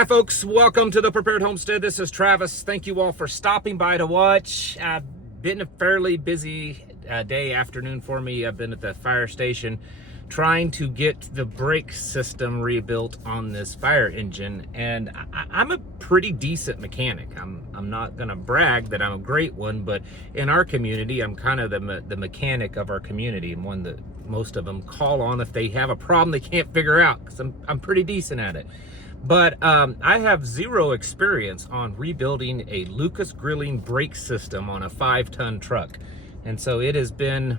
Hi folks, welcome to the Prepared Homestead. This is Travis. Thank you all for stopping by to watch. Been a fairly busy afternoon for me. I've been at the fire station trying to get the brake system rebuilt on this fire engine, and I'm a pretty decent mechanic. I'm not gonna brag that I'm a great one, but in our community, I'm kind of the mechanic of our community, and one that most of them call on if they have a problem they can't figure out, because I'm pretty decent at it. But I have zero experience on rebuilding a Lucas Grilling brake system on a 5-ton truck, and so it has been.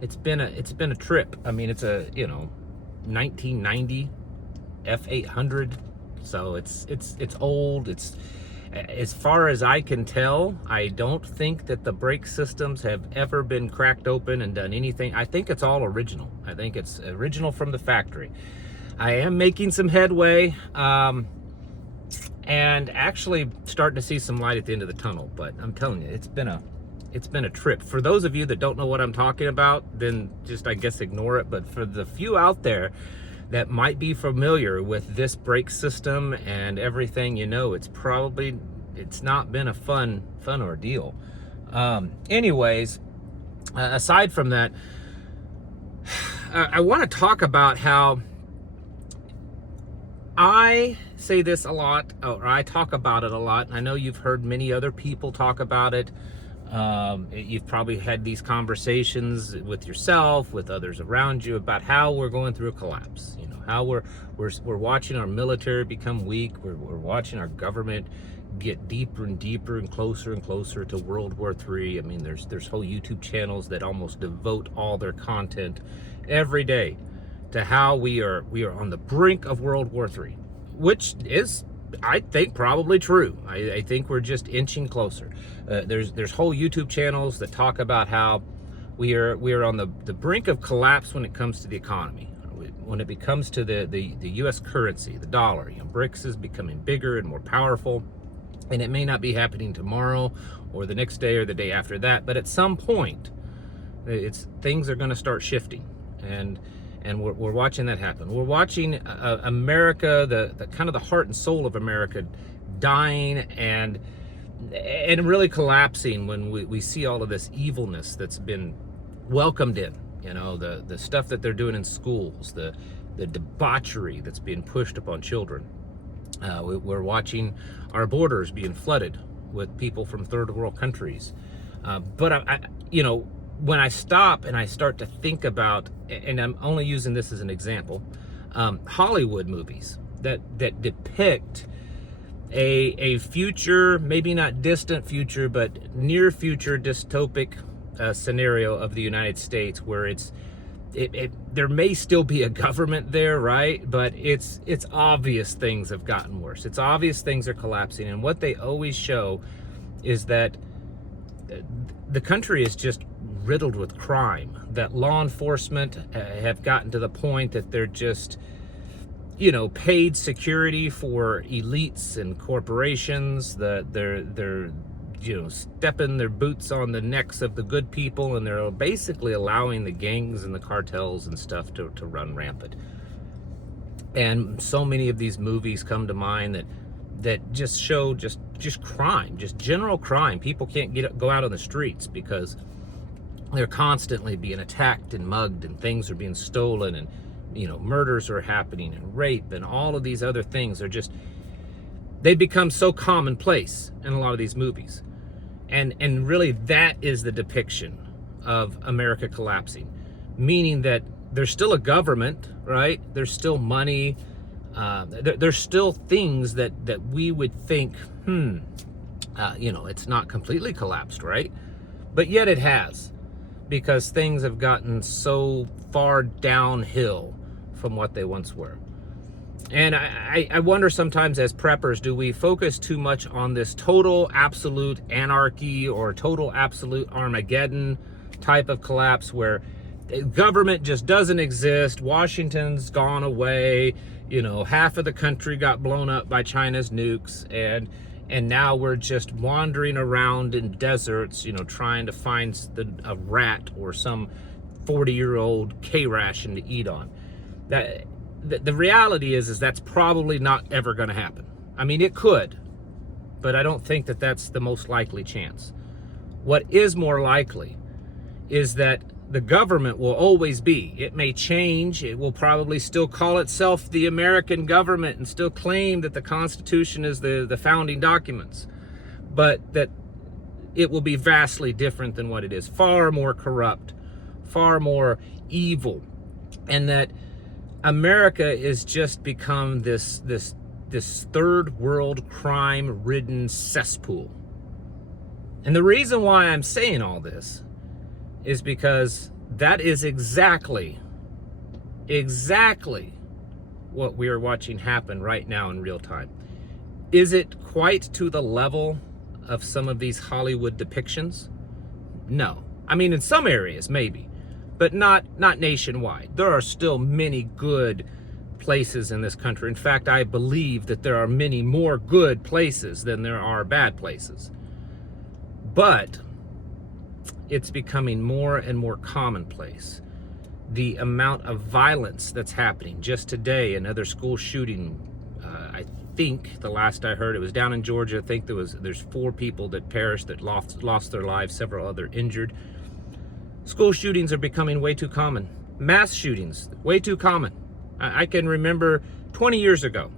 It's been a trip. I mean, it's a 1990 F800, so it's old. It's, as far as I can tell, I don't think that the brake systems have ever been cracked open and done anything. I think it's all original. I think it's original from the factory. I am making some headway, and actually starting to see some light at the end of the tunnel. But I'm telling you, it's been a trip. For those of you that don't know what I'm talking about, then just, I guess, ignore it. But for the few out there that might be familiar with this brake system and everything, it's not been a fun ordeal. Anyways, aside from that, I want to talk about how I say this a lot, or I talk about it a lot. I know you've heard many other people talk about it. You've probably had these conversations with yourself, with others around you, about how we're going through a collapse. How we're watching our military become weak. We're watching our government get deeper and deeper and closer to World War III. I mean, there's whole YouTube channels that almost devote all their content every day to how we are on the brink of World War III, which is, I think, probably true. I think we're just inching closer. There's whole YouTube channels that talk about how we are on the brink of collapse when it comes to the economy. When it comes to the U.S. currency, the dollar, BRICS is becoming bigger and more powerful, and it may not be happening tomorrow or the next day or the day after that, but at some point, things are going to start shifting, and we're watching that happen. We're watching America, the kind of the heart and soul of America, dying and really collapsing when we see all of this evilness that's been welcomed in. The stuff that they're doing in schools, the debauchery that's being pushed upon children. We're watching our borders being flooded with people from third world countries. But when I stop and I start to think about, and I'm only using this as an example, Hollywood movies that depict a future, maybe not distant future, but near future dystopic scenario of the United States, where there may still be a government there, right? But it's obvious things have gotten worse. It's obvious things are collapsing, and what they always show is that the country is just riddled with crime, that law enforcement have gotten to the point that they're just paid security for elites and corporations, that they're stepping their boots on the necks of the good people, and they're basically allowing the gangs and the cartels and stuff to run rampant. And so many of these movies come to mind that just show just crime, just general crime. People can't go out on the streets because they're constantly being attacked and mugged, and things are being stolen, and murders are happening, and rape, and all of these other things are just, they become so commonplace in a lot of these movies. And really, that is the depiction of America collapsing, meaning that there's still a government, right? There's still money. There's still things that we would think, it's not completely collapsed, right? But yet it has, because things have gotten so far downhill from what they once were. And I wonder sometimes, as preppers, do we focus too much on this total absolute anarchy or total absolute Armageddon type of collapse, where government just doesn't exist, Washington's gone away, half of the country got blown up by China's nukes, and now we're just wandering around in deserts, trying to find a rat or some 40-year-old K ration to eat on. the reality is that's probably not ever going to happen. I mean, it could, but I don't think that that's the most likely chance. What is more likely is that the government will always be. It may change. It will probably still call itself the American government and still claim that the Constitution is the founding documents, but that it will be vastly different than what it is. Far more corrupt, far more evil, and that America is just become this third world crime-ridden cesspool. And the reason why I'm saying all this is because that is exactly what we are watching happen right now in real time. Is it quite to the level of some of these Hollywood depictions? No. I mean, in some areas, maybe, but not nationwide. There are still many good places in this country. In fact, I believe that there are many more good places than there are bad places. But it's becoming more and more commonplace. The amount of violence that's happening. Just today, another school shooting. I think the last I heard, it was down in Georgia. I think there's 4 people that perished, that lost their lives, several other injured. School shootings are becoming way too common. Mass shootings, way too common. I can remember 20 years ago,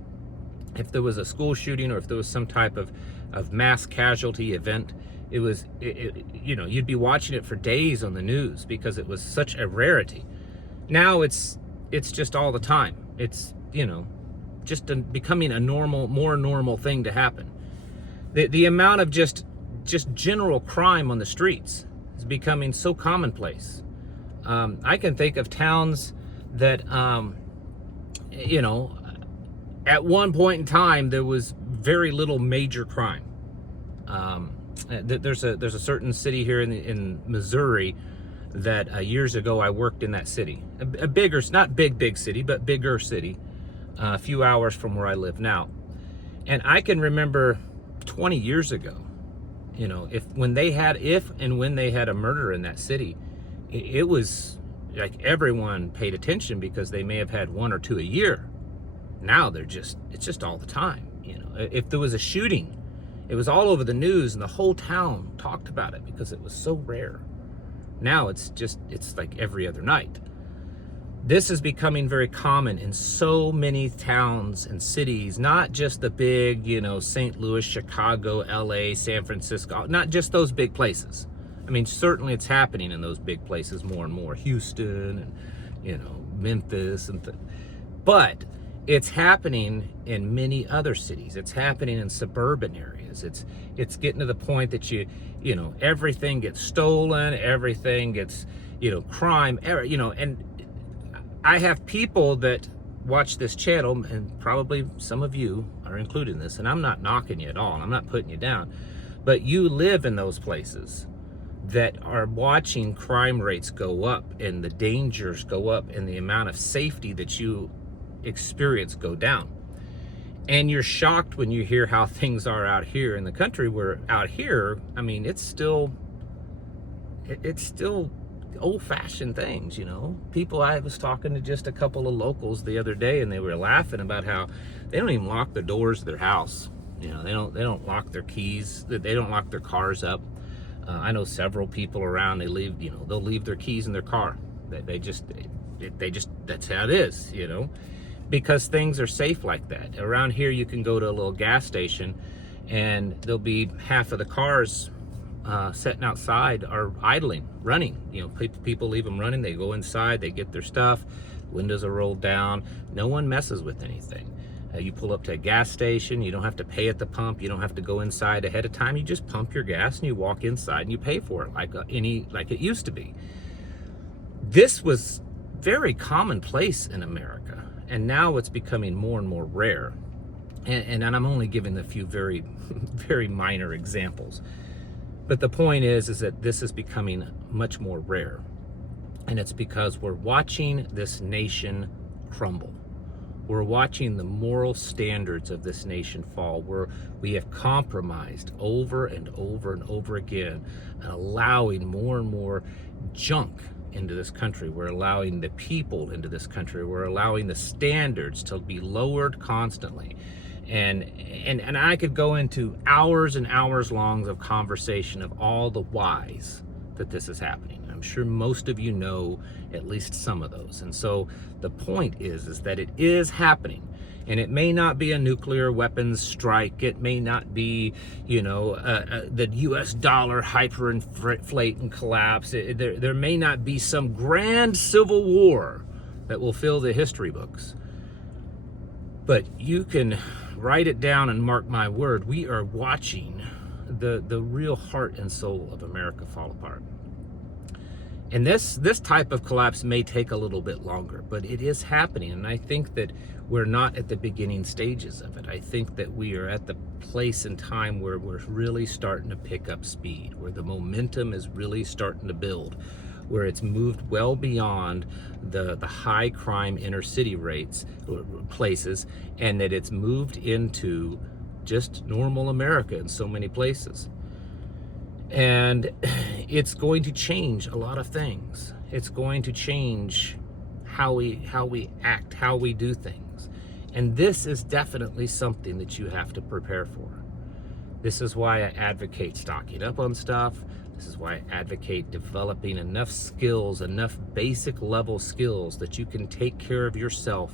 if there was a school shooting or if there was some type of mass casualty event, you'd be watching it for days on the news because it was such a rarity. Now it's just all the time. It's, just becoming a more normal thing to happen. The amount of just general crime on the streets is becoming so commonplace. I can think of towns that, at one point in time, there was very little major crime. There's a certain city here in Missouri that years ago I worked in that city. A bigger, not big city, but bigger city, a few hours from where I live now. And I can remember 20 years ago, when they had a murder in that city, it was like everyone paid attention because they may have had 1 or 2 a year. Now it's just all the time. If there was a shooting, it was all over the news and the whole town talked about it because it was so rare. Now it's like every other night. This is becoming very common in so many towns and cities, not just the big, St. Louis, Chicago, LA, San Francisco, not just those big places. I mean, certainly it's happening in those big places more and more, Houston and, Memphis but it's happening in many other cities. It's happening in suburban areas. It's getting to the point that everything gets stolen, everything gets, crime, and I have people that watch this channel, and probably some of you are included in this, and I'm not knocking you at all, and I'm not putting you down, but you live in those places that are watching crime rates go up and the dangers go up and the amount of safety that you experience go down. And you're shocked when you hear how things are out here in the country, where out here, I mean, it's still old-fashioned things, People, I was talking to just a couple of locals the other day, and they were laughing about how they don't even lock the doors of their house. They don't lock their keys. They don't lock their cars up. I know several people around, they'll leave their keys in their car. They just, that's how it is, because things are safe like that. Around here, you can go to a little gas station and there'll be half of the cars sitting outside are idling, running. People leave them running, they go inside, they get their stuff, windows are rolled down, no one messes with anything. You pull up to a gas station, you don't have to pay at the pump, you don't have to go inside ahead of time, you just pump your gas and you walk inside and you pay for it like it used to be. This was very commonplace in America, and now it's becoming more and more rare. And I'm only giving a few very, very minor examples. But the point is that this is becoming much more rare. And it's because we're watching this nation crumble. We're watching the moral standards of this nation fall, where we have compromised over and over and over again, and allowing more and more junk into this country. We're allowing the people into this country. We're allowing the standards to be lowered constantly. And I could go into hours and hours long of conversation of all the whys that this is happening. I'm sure most of you know at least some of those. And so the point is that it is happening. And it may not be a nuclear weapons strike. It may not be, the US dollar hyperinflate and collapse. There may not be some grand civil war that will fill the history books. But you can write it down and mark my word, we are watching the real heart and soul of America fall apart. And this type of collapse may take a little bit longer, but it is happening. And I think that we're not at the beginning stages of it. I think that we are at the place in time where we're really starting to pick up speed, where the momentum is really starting to build, where it's moved well beyond the high crime inner city places, and that it's moved into just normal America in so many places. And it's going to change a lot of things. It's going to change how we act, how we do things. And this is definitely something that you have to prepare for. This is why I advocate stocking up on stuff. This is why I advocate developing enough skills, enough basic level skills that you can take care of yourself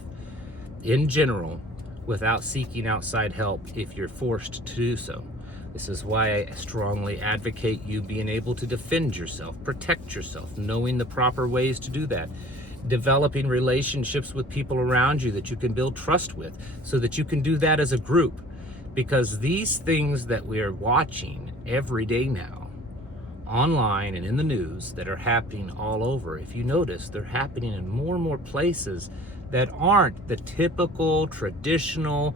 in general without seeking outside help if you're forced to do so. This is why I strongly advocate you being able to defend yourself, protect yourself, knowing the proper ways to do that, developing relationships with people around you that you can build trust with so that you can do that as a group. Because these things that we are watching every day now, online and in the news, that are happening all over, if you notice, they're happening in more and more places that aren't the typical traditional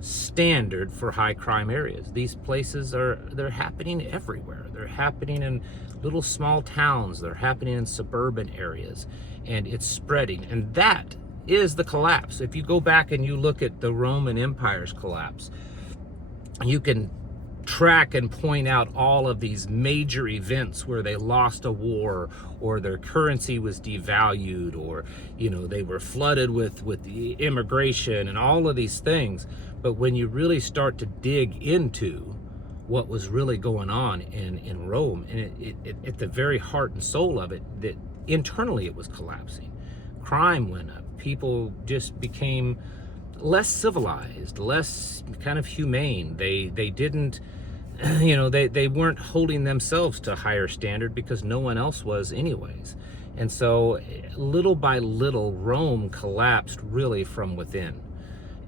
standard for high crime areas. These places they're happening everywhere. They're happening in little small towns. They're happening in suburban areas, and it's spreading. And that is the collapse. If you go back and you look at the Roman Empire's collapse, you can track and point out all of these major events where they lost a war, or their currency was devalued, or they were flooded with the immigration and all of these things. But when you really start to dig into what was really going on in Rome, and it at the very heart and soul of it, that internally it was collapsing. Crime went up. People just became less civilized, less kind of humane. They didn't, they weren't holding themselves to a higher standard because no one else was anyways. And so little by little, Rome collapsed really from within.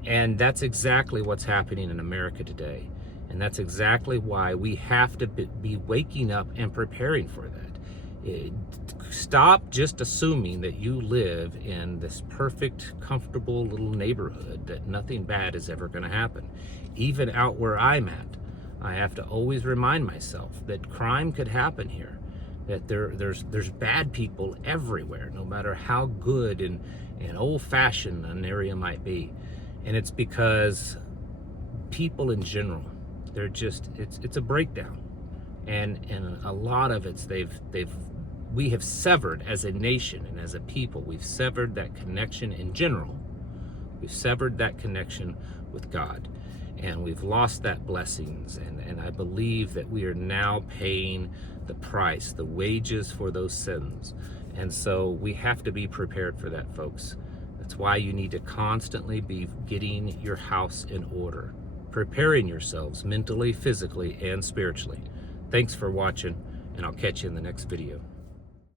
And that's exactly what's happening in America today. And that's exactly why we have to be waking up and preparing for that. Stop just assuming that you live in this perfect, comfortable little neighborhood, that nothing bad is ever going to happen. Even out where I'm at, I have to always remind myself that crime could happen here, that there's bad people everywhere, no matter how good and old-fashioned an area might be. And it's because people in general, they're just, it's a breakdown. And a lot of it's we have severed as a nation and as a people, we've severed that connection in general. We've severed that connection with God, and we've lost that blessings. And I believe that we are now paying the price, the wages for those sins. And so we have to be prepared for that, folks. That's why you need to constantly be getting your house in order, preparing yourselves mentally, physically, and spiritually. Thanks for watching, and I'll catch you in the next video.